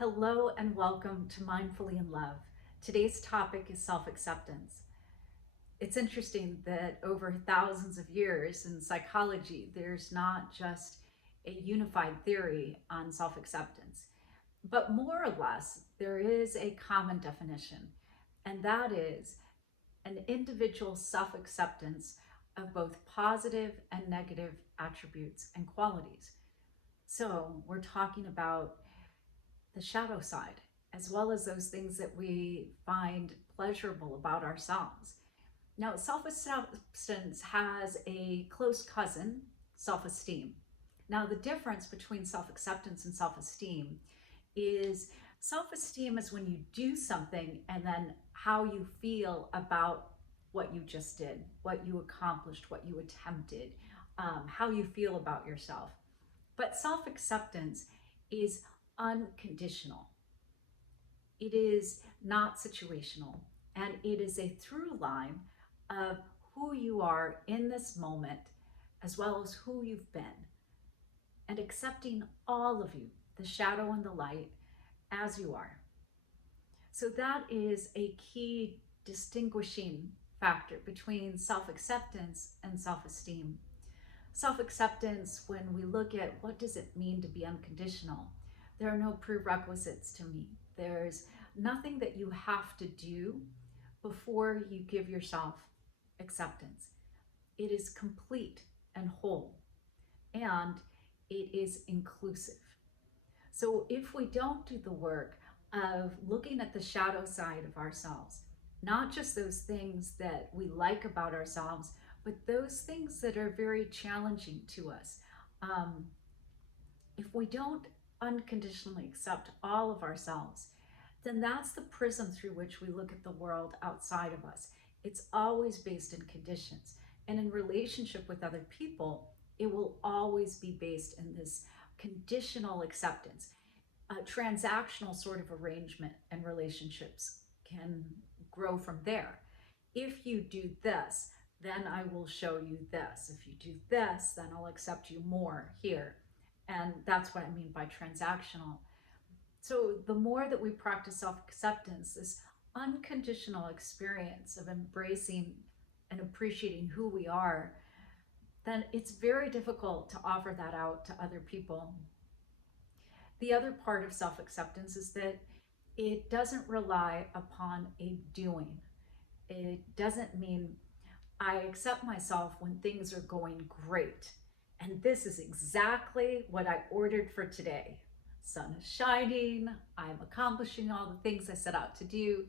Hello and welcome to Mindfully in Love. Today's topic is self-acceptance. It's interesting that over thousands of years in psychology, there's not just a unified theory on self-acceptance, but more or less, there is a common definition, and that is an individual self-acceptance of both positive and negative attributes and qualities. So we're talking about the shadow side, as well as those things that we find pleasurable about ourselves. Now, self acceptance has a close cousin, self esteem. Now, the difference between self acceptance and self esteem is self esteem is when you do something and then how you feel about what you just did, what you accomplished, what you attempted, how you feel about yourself. But self acceptance is unconditional. It is not situational, and it is a through line of who you are in this moment, as well as who you've been, and accepting all of you, the shadow and the light, as you are. So, that is a key distinguishing factor between self acceptance and self esteem. Self acceptance, when we look at what does it mean to be unconditional, there are no prerequisites to me. There's nothing that you have to do before you give yourself acceptance. It is complete and whole, and it is inclusive. So if we don't do the work of looking at the shadow side of ourselves, not just those things that we like about ourselves, but those things that are very challenging to us, um, if we don't unconditionally accept all of ourselves, then that's the prism through which we look at the world outside of us. It's always based in conditions. And in relationship with other people, it will always be based in this conditional acceptance. A transactional sort of arrangement and relationships can grow from there. If you do this, then I will show you this. If you do this, then I'll accept you more here. And that's what I mean by transactional. So the more that we practice self-acceptance, this unconditional experience of embracing and appreciating who we are, then it's very difficult to offer that out to other people. The other part of self-acceptance is that it doesn't rely upon a doing. It doesn't mean I accept myself when things are going great. And this is exactly what I ordered for today. Sun is shining, I'm accomplishing all the things I set out to do,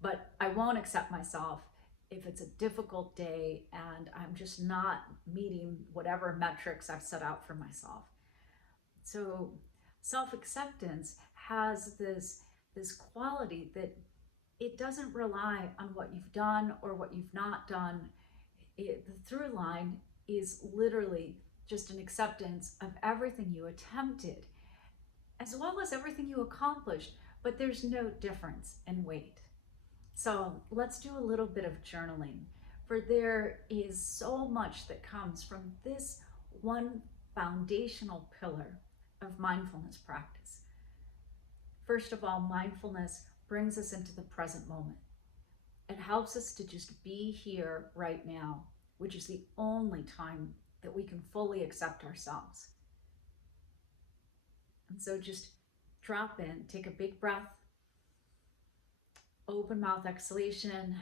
but I won't accept myself if it's a difficult day and I'm just not meeting whatever metrics I've set out for myself. So self-acceptance has this quality that it doesn't rely on what you've done or what you've not done. The through line is literally just an acceptance of everything you attempted, as well as everything you accomplished, but there's no difference in weight. So let's do a little bit of journaling, for there is so much that comes from this one foundational pillar of mindfulness practice. First of all, mindfulness brings us into the present moment. It helps us to just be here right now, which is the only time that we can fully accept ourselves. And so just drop in, take a big breath, open mouth exhalation.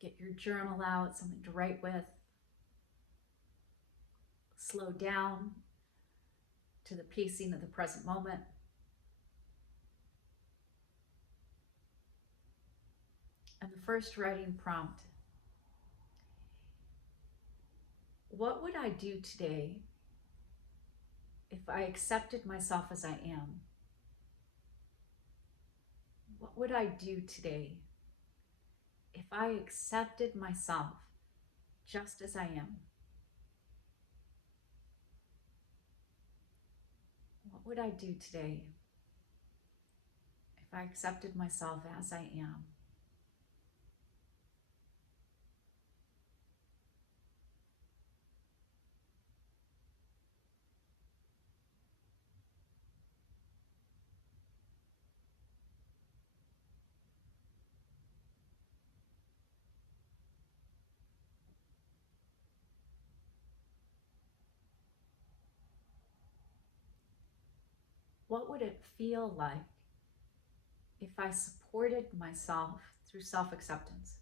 Get your journal out, something to write with. Slow down to the pacing of the present moment. And the first writing prompt: what would I do today if I accepted myself as I am? What would I do today if I accepted myself just as I am? What would I do today if I accepted myself as I am? What would it feel like if I supported myself through self acceptance?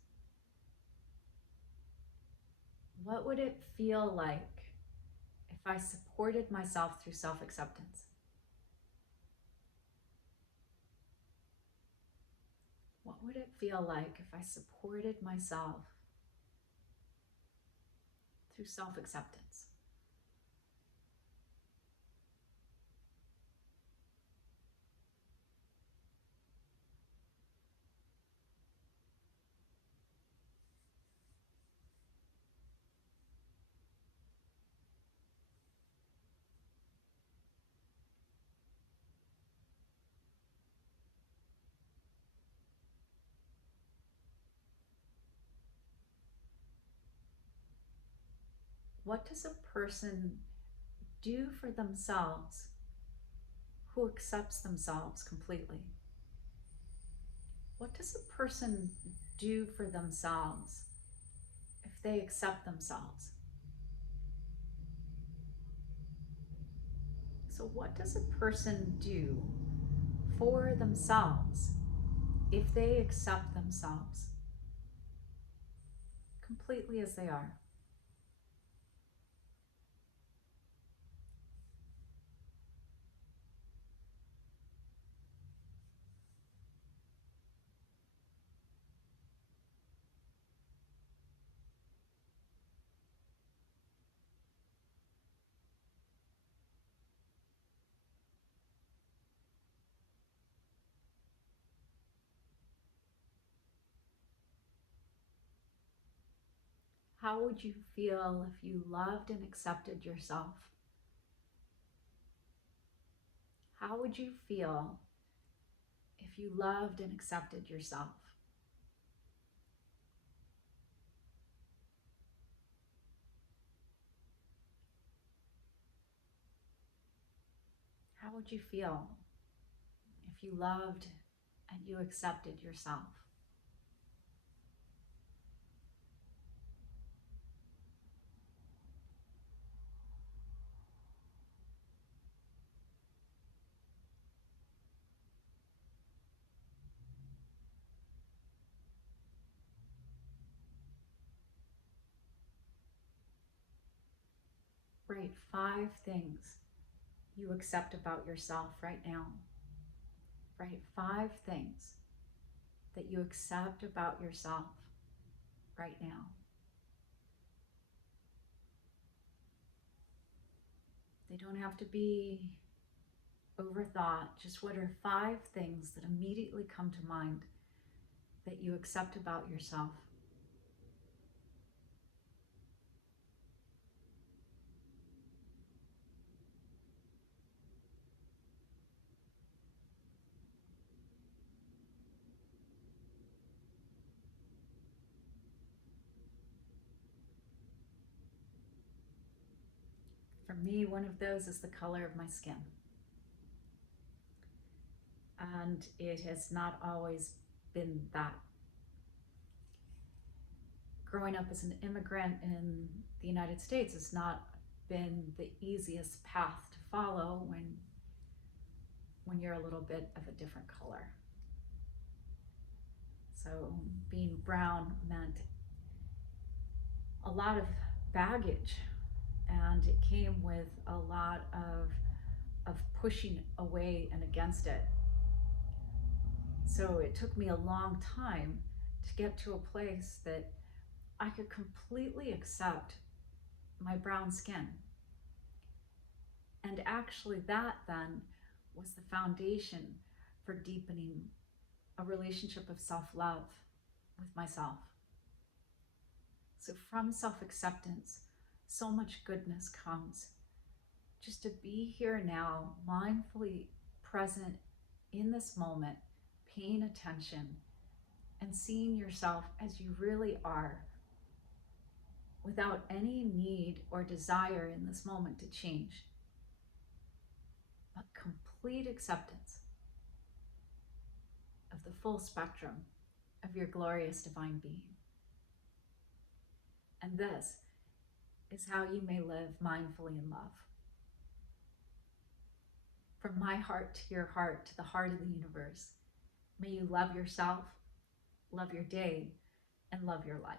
What would it feel like if I supported myself through self acceptance? What would it feel like if I supported myself through self acceptance? What does a person do for themselves who accepts themselves completely? What does a person do for themselves if they accept themselves? So, what does a person do for themselves if they accept themselves completely as they are? How would you feel if you loved and accepted yourself? How would you feel if you loved and accepted yourself? How would you feel if you loved and you accepted yourself? Write 5 things you accept about yourself right now. Write 5 things that you accept about yourself right now. They don't have to be overthought. Just what are 5 things that immediately come to mind that you accept about yourself? For me, one of those is the color of my skin. And it has not always been that. Growing up as an immigrant in the United States has not been the easiest path to follow when you're a little bit of a different color. So being brown meant a lot of baggage, and it came with a lot of pushing away and against it. So it took me a long time to get to a place that I could completely accept my brown skin. And actually, that then was the foundation for deepening a relationship of self love with myself. So, from self acceptance, so much goodness comes. Just to be here now, mindfully present in this moment, paying attention and seeing yourself as you really are, without any need or desire in this moment to change, but complete acceptance of the full spectrum of your glorious divine being. And this is how you may live mindfully in love From my heart to your heart, to the heart of the universe, may you love yourself, love your day, and love your life.